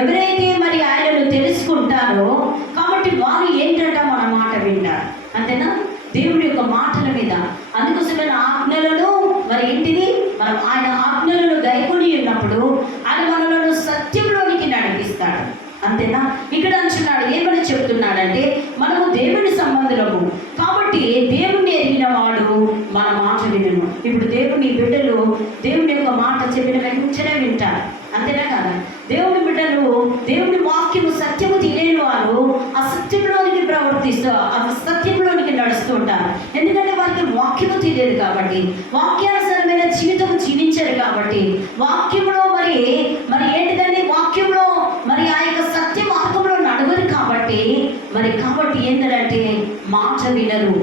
ఎవరైతే మరి ఆయనను తెలుసుకుంటారో కాబట్టి వారు ఏంటంట మన మాట వింటారు. అంతేనా? దేవుడి యొక్క మాటల మీద. అందుకోసమైన ఆజ్ఞలను మరి ఏంటిది, మనం ఆయన ఆజ్ఞలను గైకొని ఉన్నప్పుడు ఆయన మనలను సత్యంలోనికి నడిపిస్తాడు. అంతేనా? ఇక్కడ అంటున్నాడు, ఏమని చెప్తున్నాడంటే మనము దేవుని సంబంధులము కాబట్టి దేవుణ్ణి ఎరిగిన వాడు మన మాట వినను. ఇప్పుడు దేవుని బిడ్డలు దేవుని యొక్క మాట చెప్పిన వెంటనే వింటారు. అంతేనా కదా? దేవుని బిడ్డలు దేవుని వాక్యము సత్యము తెలియని వారు అసత్యంలోనికి ప్రవర్తిస్తూ అసత్యంలోనికి నడుస్తూ ఉంటారు. ఎందుకంటే వారికి వాక్యము తెలియదు కాబట్టి, వాక్యానుసారమైన జీవితం జీవించారు కాబట్టి, వాక్యంలో మరి ఏంటిదండి, వాక్యంలో మరి ఆ యొక్క సత్య మార్గంలో నడవరు కాబట్టి ఏంటంటే మాట వినరు.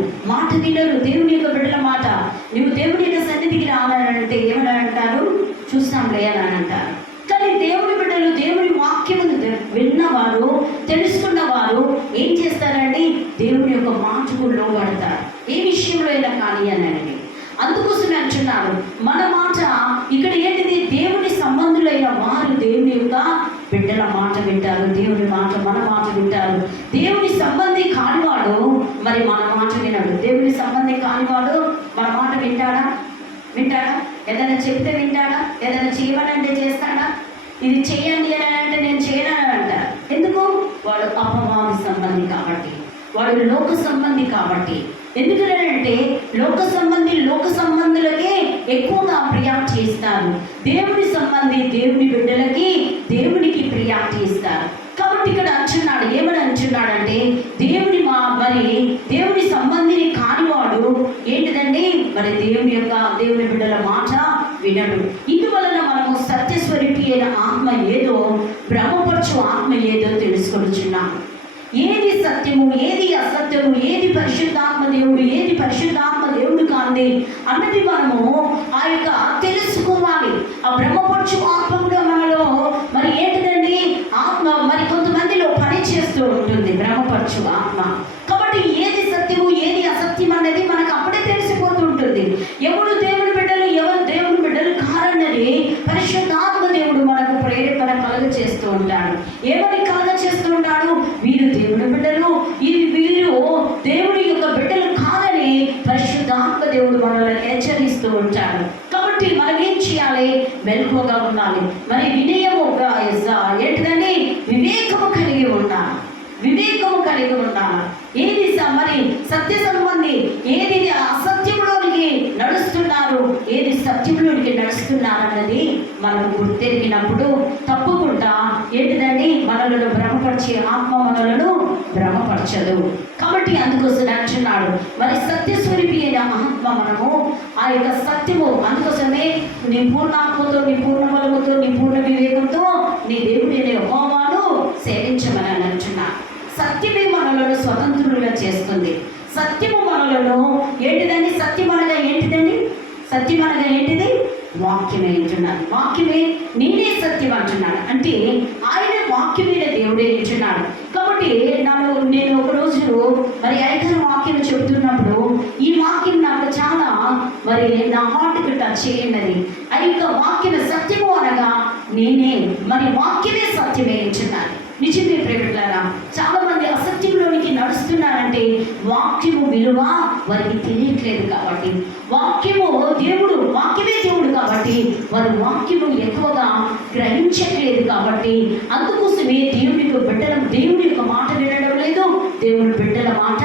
దేవుని యొక్క బిడ్డల మాట. నువ్వు దేవుని యొక్క సన్నిధికి రావాలంటే ఏమని అంటారు? చూస్తాంలే అని అంటారు. కానీ దేవుని బిడ్డలు దేవుని వాక్యమును విన్నవారు, తెలుసుకున్నవారు ఏం చేస్తారండి? దేవుని యొక్క మాటకు లోబడతారు. ఏ విషయంలో అయినా కానీ అనండి. అందుకోసమే అంటున్నారు మన మాట ఇక్కడ ఏంటిది, దేవుని సంబంధులైన వారు దేవుని యొక్క బిడ్డల మాట వింటారు. దేవుని మాట మన మాట వింటారు. దేవుని సంబంధి కానివాడు మరి మన మాట వినడు. దేవుని సంబంధి కానివాడు మన మాట వింటాడా? ఏదైనా చెప్తే వింటాడా? ఏదైనా చేయమనంటే చేస్తాడా? ఇది చేయండి అని అంటే నేను చేయనని అంటారు. ఎందుకు? వాడు అపవాది సంబంధి కాబట్టి, వాడు లోక సంబంధి కాబట్టి. ఎందుకంటే లోక సంబంధులకే ఎక్కువగా ప్రియారిటీ ఇస్తారు. దేవుని సంబంధి దేవుని బిడ్డలకి దేవునికి ప్రియారిటీ ఇస్తారు. కాబట్టి ఇక్కడ అంటున్నాడు, ఏమని అంటున్నాడంటే దేవుని సంబంధిని కానివాడు ఏంటిదండి, మరి దేవుని బిడ్డల మాట వినడు. ఇందువలన మనము సత్యస్వరూపి అయిన ఆత్మ ఏదో, భ్రమపరచు ఆత్మ ఏదో తెలుసుకొనిచున్నాము. ఏది సత్యము, ఏది అసత్యము, ఏది పరిశుద్ధాత్మ దేవుడు, ఏది పరిశుద్ధాత్మ దేవుడు కాంది అన్నది మనము ఆ యొక్క తెలుసుకోవాలి. ఆ బ్రహ్మపరచు ఆత్మ కూడా మనలో మరి ఏంటిదండి, ఆత్మ మరి కొంతమందిలో పని చేస్తూ ఉంటుంది, బ్రహ్మపరచు ఆత్మ. కాబట్టి ఏది సత్యము, ఏది అసత్యం అనేది మనకు అప్పుడే తెలిసిపోతూ ఉంటుంది. ఎవరు దేవుని బిడ్డలు, ఎవరు దేవుని బిడ్డలు కారన్నది పరిశుద్ధాత్మ దేవుడు మనకు ప్రేరేపణ కలుగ చేస్తూ ఉంటాడు. ఏమని కలుగ చేస్తూ ఉంటాడు? వీరు దేవుని బిడ్డలు, వీరు దేవుడి యొక్క బిడ్డలు కాదని పరిశుద్ధాత్మ దేవుడు మనల్ని హెచ్చరిస్తూ ఉంటాడు. కాబట్టి మనం ఏం చేయాలి? మెలకువగా ఉండాలి. మరి వినయముగా ఏంటిదని వివేకము కలిగి ఉండాలి. ఏది మరి సత్య సంబంధి, ఏది అసత్యంలోనికి నడుస్తున్నారు, ఏది సత్యంలోనికి నడుస్తున్నారు అన్నది మనం గుర్తెరిగినప్పుడు తప్పకుండా ఏంటిదండి, మనలను భ్రమపరిచే ఆత్మ మనలను భ్రమపరచదు. కాబట్టి అందుకోసం అంటున్నాడు మరి సత్యస్వరూపి అయిన ఆత్మ మనము ఆ యొక్క సత్యము. అందుకోసమే నీ పూర్ణాత్మతో, నీ పూర్ణ బలముతో, నీ పూర్ణ వివేకంతో నీ దేవుని యెహోవాను సేవించమని అంటున్నాడు. సత్యమే మనలను స్వతంత్రులుగా చేస్తుంది. సత్యము మనలను ఏంటిదండి, సత్యం అనగా ఏంటిది? వాక్యమే అంటున్నాడు. వాక్యమే నేనే సత్యం అంటున్నాడు. అంటే ఆయన వాక్యమైన దేవుడే అంటున్నాడు. కాబట్టి నేను ఒకరోజు మరి ఐదవ వాక్యం చెబుతున్నప్పుడు ఈ వాక్యం నాకు చాలా మరి నా హార్ట్కి టచ్ చేయండి. ఆ యొక్క వాక్యం సత్యము అనగా నేనే, మరి వాక్యమే సత్యమే అంటున్నాడు. నిజమే ప్రేమికులారా, చాలా మంది అసత్యంలోనికి నడుస్తున్నారంటే వాక్యము విలువ వారికి తెలియట్లేదు కాబట్టి, వాక్యమే దేవుడు కాబట్టి వారు వాక్యము ఎక్కువగా గ్రహించట్లేదు కాబట్టి, అందుకోసమే దేవుని యొక్క మాట వినడం లేదు, దేవుని బిడ్డల మాట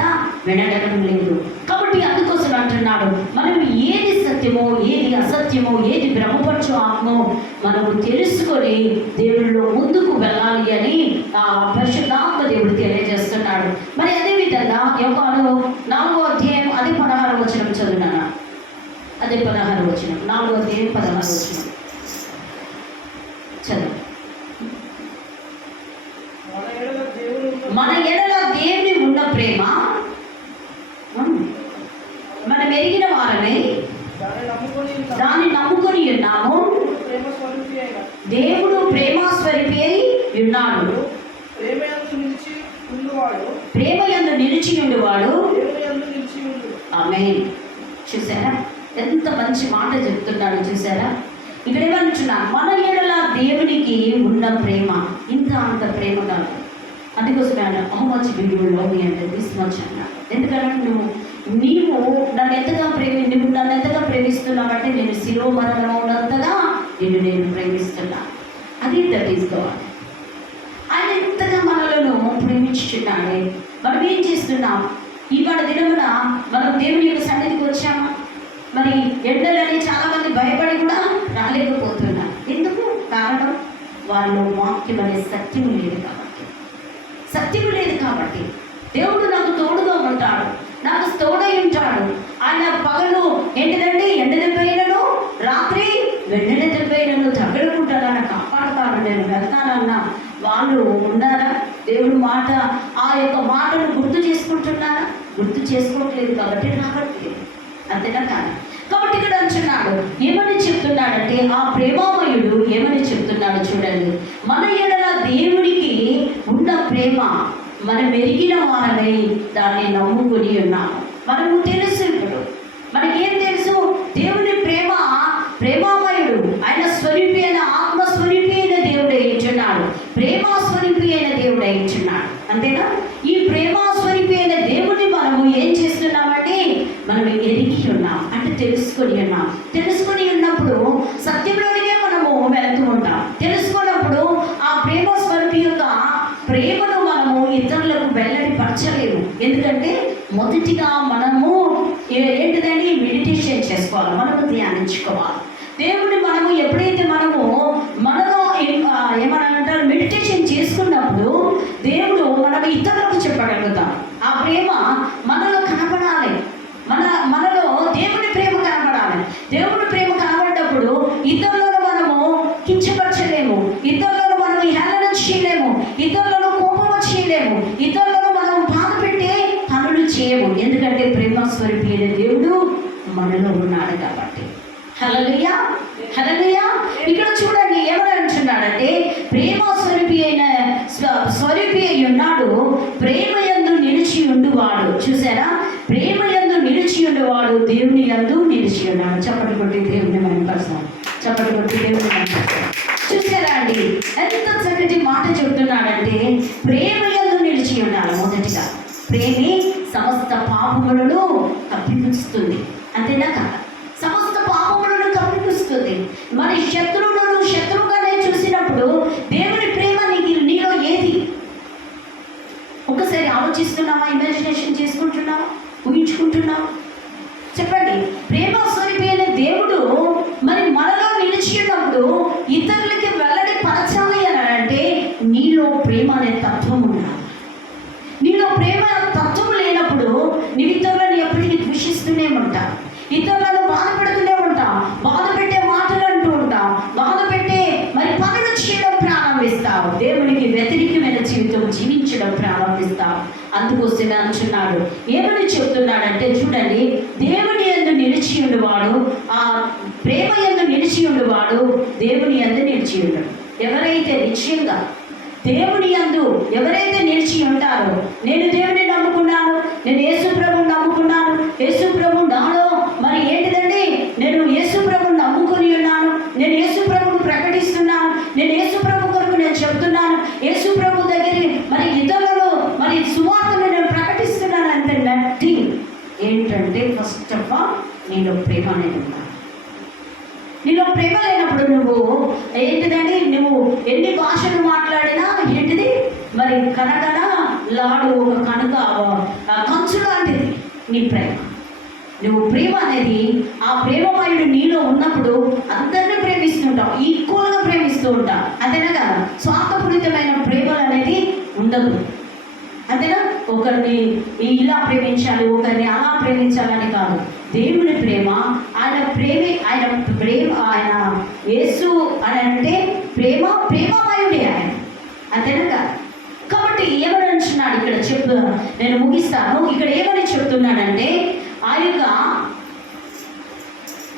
వినడం లేదు. కాబట్టి అందుకోసం అంటున్నాడు మనం ఏది సత్యమో, ఏది అసత్యమో, ఏది భ్రమపరచు ఆత్మో మనము తెలుసుకొని దేవుడిలో ముందుకు వెళ్ళాలి అని ఆ పరిశుద్ధాత్మ దేవుడు తెలియజేస్తున్నాడు. మరి అదేవిధంగా యోహాను 4వ అధ్యాయం అదే 16వ వచనం చదువునాను. అదే 16వ వచనం, 4వ అధ్యాయం 16వ వచనం చదువు. మన ఎడల దేవుని ఉన్న ప్రేమ మనం ఎరిగిన వారమే, దాన్ని నమ్ముకొని ఉన్నాము. దేవుడు ప్రేమస్వరూపి అయి ఉన్నాడు. ప్రేమయందు నిలిచి ఉండువాడు. ఆమేన్. చూసారా ఎంత మంచి మాట చెప్తున్నాడు? చూసారా? ఇక్కడ ఏమంటున్నా, మన ఎడల దేవునికి ఉన్న ప్రేమ ఇంత అంత ప్రేమ కాదు. అందుకోసమే ఆయన how much do you love మీ అంటే దిస్ మచ్ అన్నా. ఎందుకంటే నీవు నన్ను ఎంతగా ప్రేమిస్తున్నావంటే నేను శిలో మరణం ఉన్నంతగా నేను ప్రేమిస్తున్నా. అది దట్ ఈస్ గాడ్. ఆయన ఎంతగా మనలను ప్రేమించుచున్నాడే. మనం ఏం చేస్తున్నాం? ఇవాళ దినమున మనం దేవుని యొక్క సన్నిధికి వచ్చామా? మరి ఎండలని చాలామంది భయపడి కూడా రాలేకపోతున్నారు. ఎందుకు? కారణం వాళ్ళు వాక్యం అనే సత్యం లేదు కాబట్టి. దేవుడు నాకు తోడుగా ఉంటాడు, నాకు తోడై ఉంటాడు. ఆయన పగలు ఏంటిదండి ఎండదెబ్బైనను, రాత్రి వెన్నెలదెబ్బైనను తగలకుండా కాపాడుతాను, నేను వెళ్తానన్నా వాళ్ళు ఉన్నారా? దేవుడు మాట, ఆ యొక్క మాటను గుర్తు చేసుకుంటున్నారా? గుర్తు చేసుకోవట్లేదు కాబట్టి రావట్లేదు. అంతేనా కాదు? కాబట్టి ఇక్కడ అంటున్నాడు, ఏమని చెప్తున్నాడంటే ఆ ప్రేమామయుడు ఏమని చెప్తున్నాడు చూడండి. మన ఎడల దేవునికి ఉన్న ప్రేమ మనం ఎరిగిన వారమై దాన్ని నమ్ముకుని ఉన్నాము. మనము తెలుసు, ఇప్పుడు మనకేం తెలుసు? దేవుని ప్రేమ ప్రేమామయుడు, ఆయన స్వరూపి అయిన ఆత్మస్వరూపి అయిన దేవుడు అయించున్నాడు, ప్రేమాస్వరూపి అయిన దేవుడు అయించున్నాడు. అంతేనా? ఈ ప్రేమాస్వరూపి అయిన దేవుడిని మనము ఏం చేస్తున్నామంటే మనం ఎరిగి ఉన్నాం, అంటే తెలుసుకొని ఉన్నాం. తెలుసుకొని ఉన్నప్పుడు సత్యంలోనే మనము వెళ్తూ ఉంటాం. తెలుసుకున్నప్పుడు ఆ ప్రేమాస్వరూపి యొక్క ప్రేమను మనము ఇతరులకు వెల్లడిపరచలేము. ఎందుకంటే మొదటిగా మనము ఏంటిదని మెడిటేషన్ చేసుకోవాలి, మనము ధ్యానించుకోవాలి. దేవుడిని మనము ఎప్పుడైతే మనము మనలో ఏమనంటారు మెడిటేషన్ చేసుకున్నప్పుడు దేవుడు మనం ఇతరులకు చెప్పగలుగుతాం. ఆ ప్రేమ మనలో కనపడాలి, మనలో దేవుని ప్రేమ కనపడాలి. దేవుని ప్రేమ కనబడ్డప్పుడు ఇతరులను మనము కించపరచలేము, ఇతరులను మనం హేళన చేయలేము, ఇతరులను కోపం చేయలేము, ఇతరులను మనం బాధ పెట్టే పనులు చేయము. ఎందుకంటే ప్రేమ స్వరూపి అయిన దేవుడు మనలో ఉన్నాడు కాబట్టి. హల్లెలూయా, హల్లెలూయా. ఇక్కడ చూడండి ఏమని అంటున్నాడంటే ప్రేమ స్వరూపి అయి ఉన్నాడు, ప్రేమ యందు నిలిచి ఉండువాడు. చూసారా? ప్రేమ యందు నిలిచి ఉండేవాడు దేవుని యందు నిలిచి ఉన్నాడు. చప్పటి కొట్టి దేవుని మహిమపరచాలి, చప్పటి కొట్టి దేవుని మహిమపరచాలి. చూసారా అండి ఎంత చక్కటి మాట చెప్తున్నాడంటే ప్రేమ యందు నిలిచి ఉండాలి. మొదటిగా ప్రేమే సమస్త పాపములను కప్పిపుస్తుంది. అంతేనా కాదా? సమస్త పాపములను కప్పిపుస్తుంది. మరి శత్రువులను శత్రువుగానే చూసినప్పుడు దేవుని ప్రేమ నీలో ఏది? ఒకసారి ఆలోచిస్తున్నావా? ఇమాజినేషన్ చేసుకుంటున్నావా? ఊహించుకుంటున్నావా? చెప్పండి. ప్రేమ స్వరూపి అయిన దేవుడు మరి మనలో నిలిచి ఉన్నప్పుడు ఇతరులకి వెల్లడి పరచాలి అని అంటే నీలో ప్రేమ అనే తత్వం ఉండాలి. నీలో ప్రేమ తత్వం లేనప్పుడు నీ ఇతరులను ఎప్పటికీ ద్వేషిస్తూనే ఉంటావు, ఇతరులను బాధ పెడుతూనే ఉంటావు, బాధ పెట్టే మాటలు అంటూ ఉంటావు, బాధ పెట్టే మరి పనులు చేయడం ప్రారంభిస్తావు, దేవునికి వ్యతిరేకమైన జీవితం జీవించడం ప్రారంభిస్తావు. అందుకోసమే అంటున్నాడు. ఏమని చెప్తున్నాడంటే చూడండి, దేవుని యందు నిలిచి ఉండేవాడు, ఆ ప్రేమ యందు నిలిచి ఉండేవాడు దేవుని యందు నిలిచి ఉండడు. ఎవరైతే నిశ్చయంగా దేవుని యందు ఎవరైతే నిలిచి ఉంటారో, నేను దేవుని నమ్ముకున్నాను, నేను యేసు ప్రభువుని నమ్ముకున్నాను, యేసు ప్రభువు నాలో మరి ఏంటిదండి నేను యేసు ప్రభువుని నమ్ముకొని ఉన్నాను, నేను యేసు ప్రభువుని ప్రకటిస్తున్నాను, నేను యేసు ప్రభు కొరకు నేను చెప్తున్నాను, యేసు ప్రభు దగ్గర మరి ఇతరులలో మరి సువార్తను నేను ప్రకటిస్తున్నాను అంటే నథింగ్. ఏంటంటే ఫస్ట్ ఆఫ్ ఆల్ నీలో ప్రేమ అనేది ఉండాలి. నీలో ప్రేమ లేనప్పుడు నువ్వు ఏంటిదండి నువ్వు ఎన్ని భాషలు మాట్లాడినా ఏంటిది మరి కనకన లాడు ఒక కనుక కంచు లాంటిది నీ ప్రేమ. నువ్వు ప్రేమ అనేది ఆ ప్రేమమయుడు నీలో ఉన్నప్పుడు అందరినీ ప్రేమిస్తుంటావు, ఈక్వల్గా ప్రేమిస్తూ ఉంటావు. అంతేనా కదా? స్వార్థపూరితమైన ప్రేమలు అనేది ఉండదు. అంతేనా? ఒకరిని ఇలా ప్రేమించాలి, ఒకరిని అలా ప్రేమించాలని కాదు. దేవుని ప్రేమ ఆయన ఆయన యేసు అని అంటే ప్రేమమయుడే ఆయన. అంతేనా కదా? కాబట్టి ఏమని అంటున్నాడు ఇక్కడ నేను ముగిస్తాను. ఇక్కడ ఏమని చెప్తున్నాడంటే ఆ యొక్క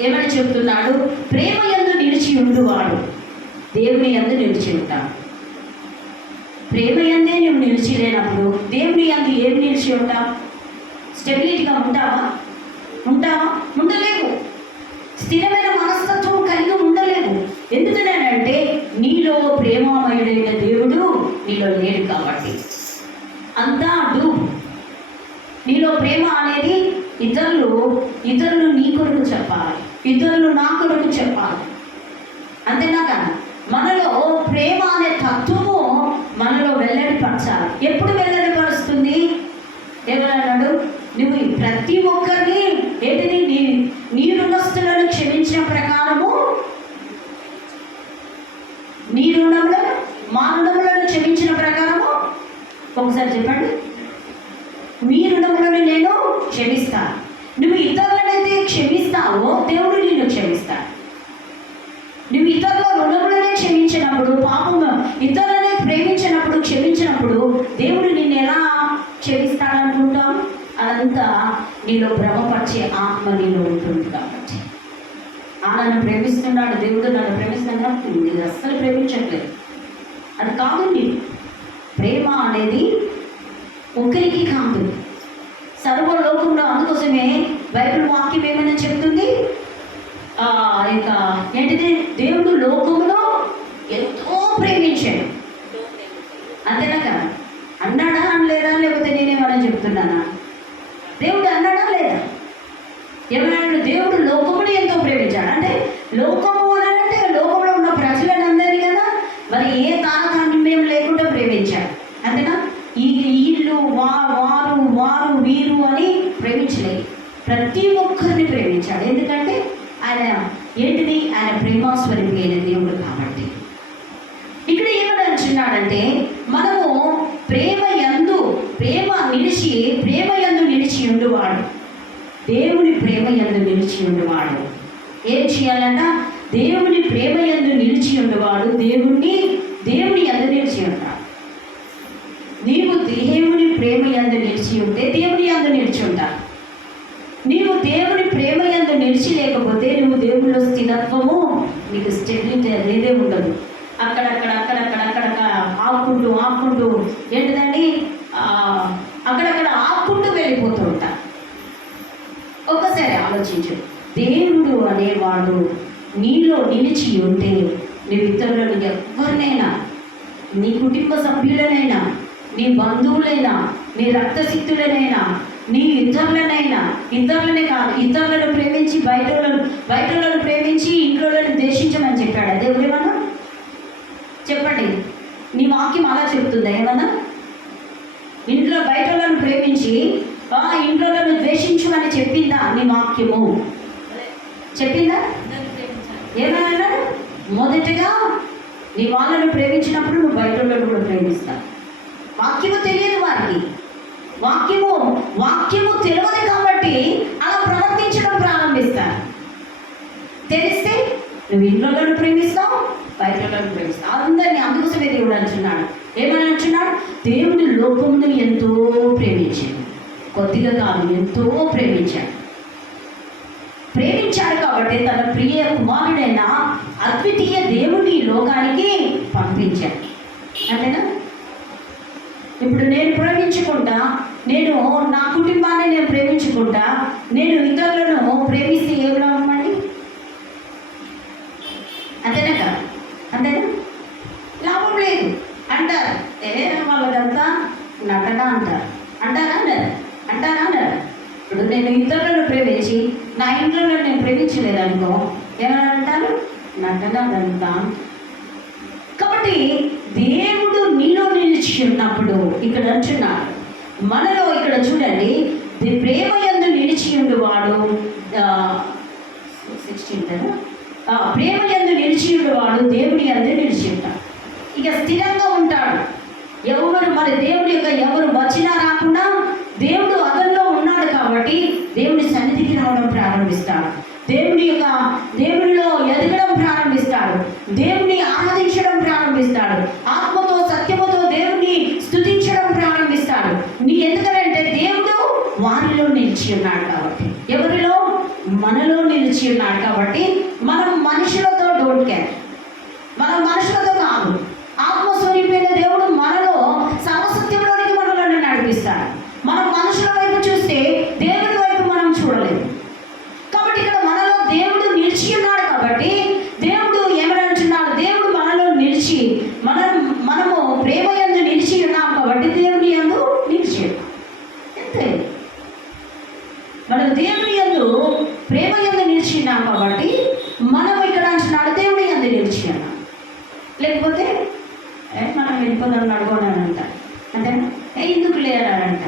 ఏమని చెప్తున్నాడు? ప్రేమ యందు నిలిచి ఉండువాడు దేవుని యందు నిలిచి ఉంటాడు. ప్రేమ యందే నువ్వు నిలిచి లేనప్పుడు దేవుని యందు ఏం నిలిచి ఉంటావు? స్టెబిలిటీగా ఉంటావా? ఉండలేవు. స్థిరమైన మనస్తత్వం కలిగి ఉండలేవు. ఎందుకనంటే నీలో ప్రేమమయుడైన దేవుడు నీలో లేడు కాబట్టి. అంతా అడ్డు. నీలో ప్రేమ అనేది ఇతరులు నీ కొరకు చెప్పాలి, ఇతరులు నా కొరకు చెప్పాలి. అంతేనాక మనలో ప్రేమ అనే తత్వము మనలో వెల్లడిపరచాలి. ఎప్పుడు వెల్లడిపరుస్తుంది? ఎవరన్నాడు? నువ్వు ప్రతి ఒక్కరిని ఏంటిది నీ రుణస్తులను క్షమించిన ప్రకారము నీ రుణములను మా రుణములను క్షమించిన ప్రకారము. ఒకసారి చెప్పండి. మీ రుణములను నేను క్షమిస్తాను. నువ్వు ఇతరులనైతే క్షమిస్తావో దేవుడు నిన్ను క్షమిస్తాడు. నువ్వు ఇతరుల రుణములనే క్షమించినప్పుడు, పాపము ఇతరులనే ప్రేమించినప్పుడు, క్షమించినప్పుడు దేవుడు నిన్ను ఎలా క్షమిస్తాడనుకుంటావు? అదంతా నీలో భ్రమపరిచే ఆత్మ నీలో ఉంటుంది కాబట్టి. నన్ను ప్రేమిస్తున్నాడు దేవుడు, నన్ను ప్రేమిస్తున్నాడు, నేను అస్సలు ప్రేమించట్లేదు. అది కాదండి. ప్రేమ అనేది ఒకరికి కాదు, సర్వలోకంలో. అందుకోసమే బైబిల్ వాక్యం ఏమైనా చెప్తుంది, ఇక ఏంటిది, దేవుడు లోకములో ఎంతో ప్రేమించాడు. అంతేనా కదా? అన్నాడా అనలేదా? లేకపోతే నేనేమన్నా చెప్తున్నానా? దేవుడు అన్నాడా లేదా? ఏమన్నాడు? దేవుడు లోకముని ఎంతో ప్రేమించాడు. అంటే లోకము అని అంటే లోకంలో ఉన్న ప్రజలందరినీ కదా మరి ఏ తారతమ్యం లేకుండా ప్రేమించాడు. అంతేనా? వీళ్ళు వారు వీరు అని ప్రేమించలేదు, ప్రతి ఒక్కరిని ప్రేమించాడు. ఎందుకంటే ఆయన ఏంటిది, ఆయన ప్రేమాస్వరూపి అయిన దేవుడు కాబట్టి. ఇక్కడ ఏమని అంటున్నాడంటే, మనము ప్రేమ యందు నిలిచి ఉండువాడు, దేవుని ప్రేమ యందు నిలిచి ఉండువాడు. ఏం చేయాలంట? దేవుని ప్రేమ యందు నిలిచి ఉండేవాడు దేవుని యందు నిలిచి ఉంటాడు. నీవు దేవుని ప్రేమ యందు నిలిచి ఉంటే దేవుని యందు నిలిచి ఉంటావు. నీవు దేవుని ప్రేమ యందు నిలిచి లేకపోతే నువ్వు దేవునిలో స్థిరత్వము, నీకు స్టెబిలిటీ అనేదే ఉండదు. అక్కడక్కడ ఆపుకుంటూ ఏంటిదండి, అక్కడక్కడ ఆపుకుంటూ వెళ్ళిపోతూ ఉంటా. ఒక్కసారి ఆలోచించు. దేవుడు అనేవాడు నీలో నిలిచి ఉంటే నీ ఇతరులను ఎవరినైనా, నీ కుటుంబ సభ్యులనైనా, నీ బంధువులైనా, నీ రక్తసిద్ధులనైనా, నీ ఇతరులనే కాదు, ఇతరులను ప్రేమించి బయటలను ప్రేమించి ఇంట్లోలను ద్వేషించమని చెప్పాడు దేవుడు. ఏమన్నా చెప్పండి, నీ వాక్యం అలా చెప్తుందా? ఏమన్నా ఇంట్లో బయటలను ప్రేమించి ఇంట్లోలను ద్వేషించమని చెప్పిందా నీ వాక్యము? చెప్పిందా? ఏమన్నా మొదటగా నీ వాళ్ళను ప్రేమించినప్పుడు నువ్వు బయటలను కూడా ప్రేమిస్తావు. వాక్యము తెలియదు వారికి, వాక్యము తెలియదు కాబట్టి అలా ప్రవర్తించడం ప్రారంభిస్తారు. తెలిస్తే నువ్వు ఇంట్లోలను ప్రేమిస్తావు, బయటలను ప్రేమిస్తావు, అందరినీ. అందుకోసమే దేవుడు అంటున్నాడు, ఏమని అంటున్నాడు? దేవుని లోకమును ఎంతో ప్రేమించాడు, కొద్దిగా కాదు, ఎంతో ప్రేమించాడు కాబట్టి తన ప్రియ కుమారుడైన అద్వితీయ దేవుని లోకానికి పంపించాడు. అంతేనా? ఇప్పుడు నేను ప్రేమించుకుంటా, నేను నా కుటుంబాన్ని నేను ప్రేమించుకుంటా, నేను ఇతరులను ప్రేమిస్తే ఏం లాభం అండి? అంతేనా కదా? అంతేనా? లాభం లేదు అంటారు. వాళ్ళకంతా నటన అంటారా? ఇప్పుడు నేను ఇతరులను ప్రేమించి నా ఇంట్లో నేను ప్రేమించలేదనుకో, ఏమని అంటారు? నటన అదంతా. కాబట్టి దేవుడు నీలో నిలిచి ఉన్నప్పుడు ఇక్కడ అంటున్నాడు, మనలో ఇక్కడ చూడండి, ప్రేమ యందు నిలిచి ఉండేవాడు 16 ప్రేమ యందు నిలిచి ఉండేవాడు దేవుని యందు నిలిచి ఉంటాడు. ఇక స్థిరంగా ఉంటాడు. మరి దేవుడి యొక్క ఎవరు వచ్చినా రాకుండా దేవుడు అతనిలో ఉన్నాడు కాబట్టి దేవుని సన్నిధికి రావడం ప్రారంభిస్తాడు, దేవునిలో ఎదగడం ప్రారంభిస్తాడు, దేవుని ఆరాధించడం ప్రారంభిస్తాడు, ఆత్మతో సత్యముతో దేవుని స్తుతించడం ప్రారంభిస్తాడు. ఎందుకంటే దేవుడు వారిలో నిలిచి ఉన్నాడు కాబట్టి. ఎవరిలో? మనలో నిలిచి ఉన్నాడు కాబట్టి మనం మనుషులతో డోంట్ కేర్, మనం మనుషులతో కాదు. ఆత్మస్వరూపైన దేవుడు మనలో సర్వసత్యంలోనికి మనల్ని నడిపిస్తాడు. మనం మనుషుల వైపు చూస్తే దేవుడి వైపు మనం చూడలేదు. కాబట్టి ఇక్కడ మనలో దేవుడు నిలిచి ఉన్నాడు కాబట్టి దేవుడు ఏమని మరి దేవుని యందు ప్రేమ యందు నిలిచినాం కాబట్టి మనం ఇక్కడ అంటున్నాడు దేవుని యందు నిలిచి అన్నాం. లేకపోతే మనం వెళ్ళిపోదాం అడుగున్నానంట అంటే ఎందుకు లేరంట.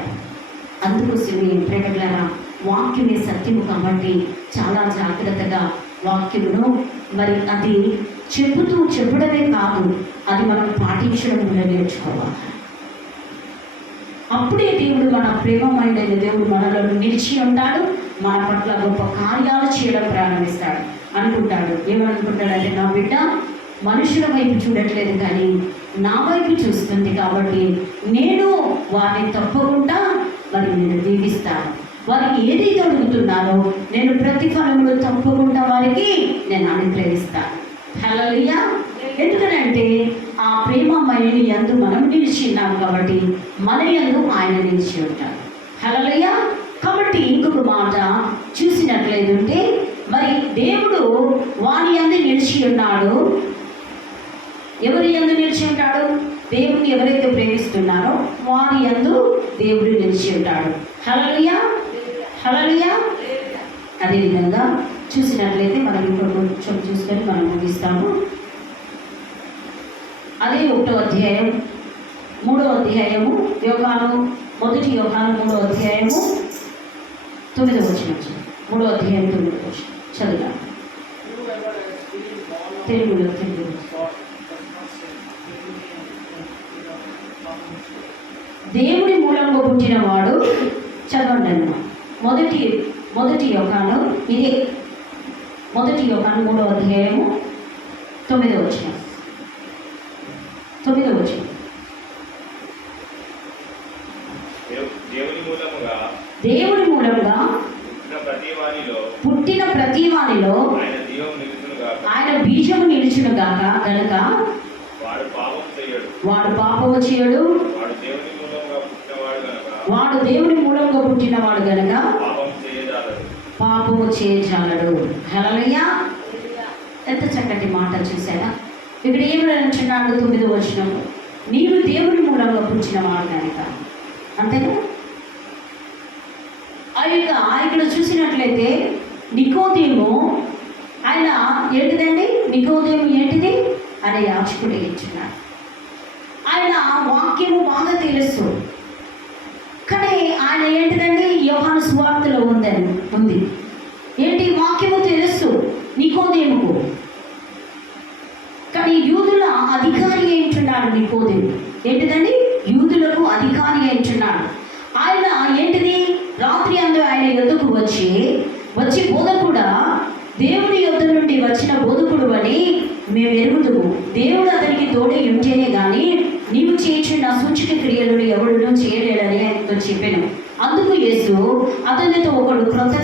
అందుకోసమే ప్రేమలారా వాక్యమే సత్యము కాబట్టి చాలా జాగ్రత్తగా వాక్యమును మరి అది చెప్పడమే కాదు, అది మనం పాటించడం కూడా నేర్చుకోవాలి. అప్పుడే దేవుడు మన ప్రేమమైన దేవుడు మనలో నిలిచి ఉంటాడు, మన పట్ల గొప్ప కార్యాలు చేయడం ప్రారంభిస్తాడు. అనుకుంటాడు ఏమనుకుంటాడంటే నా బిడ్డ మనుషుల వైపు చూడట్లేదు కానీ నా వైపు చూస్తుంది కాబట్టి నేను వారిని తప్పకుండా మరి నేను దీవిస్తాను. వారికి ఏదైతే అడుగుతున్నారో నేను ప్రతిఫలములు తప్పకుండా వారికి నేను అనుగ్రహిస్తాను. హల్లెలూయా. ఎందుకనంటే ఆ ప్రేమమయుని యందు మనం నిలిచి ఉన్నాం కాబట్టి మన యందు ఆయన నిలిచి ఉంటాడు. హల్లెలూయా. కాబట్టి ఇంకొక మాట చూసినట్లయితే మరి దేవుడు వాని యందు నిలిచి ఉన్నాడు. ఎవరి యందు నిలిచి ఉంటాడు? దేవుడిని ఎవరైతే ప్రేమిస్తున్నారో వారి యందు దేవుడు నిలిచి ఉంటాడు. హల్లెలూయా. హల్లెలూయా. అదేవిధంగా చూసినట్లయితే మనం ఇప్పుడు కొంచెం చూసుకొని మనం ముగిస్తాము. అదే 1వ అధ్యాయం 3వ అధ్యాయము యోహాను 1 యోహాను 3వ అధ్యాయము 9వ వచనం. 3వ అధ్యాయం 9వ వచనం చదువుదాం. తెలుగులో దేవుడి మూలంగా పుట్టినవాడు చదవండి అన్న. మొదటి యోహాను ఇదే 1 యోహాను 3వ అధ్యాయము 9వ వచనం. 9వ వచనం. దేవుడి మూలముగా పుట్టిన ప్రతి వానిలో ఆయన బీజము నిలుచును గాక గనుక వాడు పాపము చేయడు. వాడు దేవుని మూలంగా పుట్టినవాడు గనుక పాపము చేయజాలడు. హల్లెలూయా. ఎంత చక్కటి మాట చూసారా. ఇక్కడ ఏమని అంటున్నాడు 9వ వచనం, నీవు దేవుని మూలంగా పుట్టినవాడు కనుక. అంతేనా? ఇక్కడ చూసినట్లయితే నికోదేము ఆయన ఏంటిదండి? నికోదేము ఏంటిది? ఆయన యాజకుడు ఇచ్చున్నాడు. ఆయన వాక్యము బాగా తెలుసు కానీ ఆయన ఏంటిదండి? యోహాను సువార్తలో ఉంది ఏంటి? వాక్యము తెలుసు నికోదేముకు. కానీ యూదుల అధికారి ఏంటున్నాడు నికోదేము. ఏంటిదండి? యూదులకు అధికారి ఏంటున్నాడు. ఆయన ఏంటిది? రాత్రి అందు ఆయన యొద్దకు వచ్చి బోధకుడా, దేవుని యొద్ద నుండి వచ్చిన బోధకుడు అని మేము ఎరుగుదుము. దేవుడు అతనికి తోడే ఉంటేనే కానీ నీవు చేయించిన సూచక క్రియలను ఎవరు చేయలేడని ఆయనతో చెప్పాను. అందుకు యేసు అతనితో ఒకడు క్రొత్త